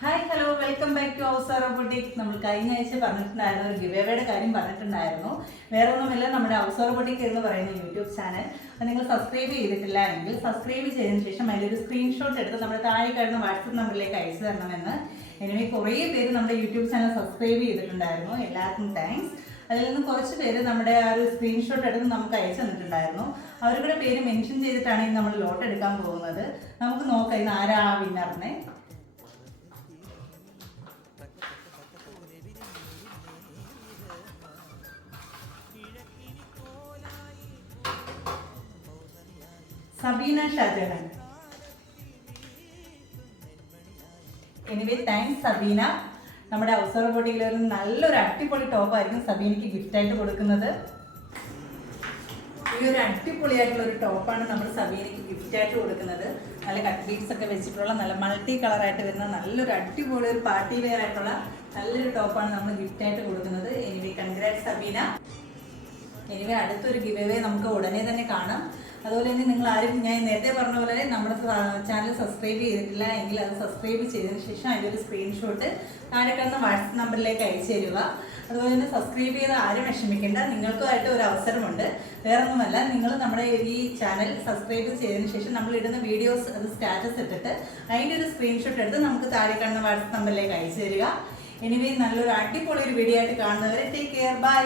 Hi hello welcome back to Avasara boutique നമ്മൾ കഴിഞ്ഞ ആഴ്ച പറഞ്ഞിട്ടുണ്ടായിരുന്നു ഒരു ഗിവേവയുടെ കാര്യം പറഞ്ഞിട്ടുണ്ടായിരുന്നു. വേറെ ഒന്നുമില്ല നമ്മുടെ അവസാറ റോബോട്ടിക് എന്ന് പറയുന്ന യൂട്യൂബ് ചാനൽ നിങ്ങൾ സബ്സ്ക്രൈബ് ചെയ്തിട്ടില്ല എങ്കിൽ സബ്സ്ക്രൈബ് ചെയ്തതിന് ശേഷം അതിലൊരു സ്ക്രീൻഷോട്ട് എടുത്ത് നമ്മുടെ താഴെ കാണുന്ന വാട്സപ്പ് നമ്പറിലേക്ക് അയച്ചു തരണമെന്ന്. എനിക്ക് കുറേ പേര് നമ്മുടെ യൂട്യൂബ് ചാനൽ സബ്സ്ക്രൈബ് ചെയ്തിട്ടുണ്ടായിരുന്നു. എല്ലാവർക്കും താങ്ക്സ് അതിൽ നിന്ന് കുറച്ച് പേര് നമ്മുടെ ആ ഒരു സ്ക്രീൻഷോട്ട് എടുത്ത് നമുക്ക് അയച്ചു തന്നിട്ടുണ്ടായിരുന്നു. അവരുടെ പേര് മെൻഷൻ ചെയ്തിട്ടാണ് നമ്മൾ ലോട്ട് എടുക്കാൻ പോകുന്നത്. നമുക്ക് നോക്കാം ഇന്ന് ആരാ വിന്നറിനെ Sabeena Shah Jahan. Anyway thanks Sabeena. നമ്മുടെ അവസര ബോട്ടിയിൽ ഒരു നല്ലൊരു അടിപൊളി ടോപ്പ് ആയിരിക്കും സബീനയ്ക്ക് ഗിഫ്റ്റായിട്ട് കൊടുക്കുന്നത്. ഈ ഒരു അടിപൊളിയായിട്ടുള്ള ഒരു ടോപ്പാണ് നമ്മൾ സബീനയ്ക്ക് ഗിഫ്റ്റായിട്ട് കൊടുക്കുന്നത്. നല്ല കട്ട് ഒക്കെ വെച്ചിട്ടുള്ള നല്ല മൾട്ടി കളറായിട്ട് വരുന്ന നല്ലൊരു അടിപൊളി ഒരു പാർട്ടി വെയർ ആയിട്ടുള്ള നല്ലൊരു ടോപ്പാണ് നമ്മൾ ഗിഫ്റ്റായിട്ട് കൊടുക്കുന്നത്. Anyway congrat Sabeena. എനിവേ അടുത്തൊരു ഗിവ് നമുക്ക് ഉടനെ തന്നെ കാണാം. അതുപോലെ തന്നെ നിങ്ങൾ ആരും ഞാൻ നേരത്തെ പറഞ്ഞ പോലെ നമ്മുടെ ചാനൽ സബ്സ്ക്രൈബ് ചെയ്തിട്ടില്ല എങ്കിൽ അത് സബ്സ്ക്രൈബ് ചെയ്തതിന് ശേഷം അതിന്റെ ഒരു സ്ക്രീൻഷോട്ട് താഴെ കിടന്ന വാട്സപ്പ് നമ്പറിലേക്ക് അയച്ചു തരിക. അതുപോലെ തന്നെ സബ്സ്ക്രൈബ് ചെയ്ത് ആരും വിഷമിക്കേണ്ട. നിങ്ങൾക്കുമായിട്ട് ഒരു അവസരമുണ്ട്. വേറൊന്നുമല്ല നിങ്ങൾ നമ്മുടെ ഈ ചാനൽ സബ്സ്ക്രൈബ് ചെയ്തതിന് ശേഷം നമ്മൾ ഇടുന്ന വീഡിയോസ് അത് സ്റ്റാറ്റസ് ഇട്ടിട്ട് അതിന്റെ ഒരു സ്ക്രീൻഷോട്ട് എടുത്ത് നമുക്ക് താഴെ കാണുന്ന വാട്സപ്പ് നമ്പറിലേക്ക് അയച്ചു തരിക. എനിവേ നല്ലൊരു അടിപൊളി ഒരു വീഡിയോ ആയിട്ട് കാണുന്നവരെ ടേക്ക് കെയർ ബൈ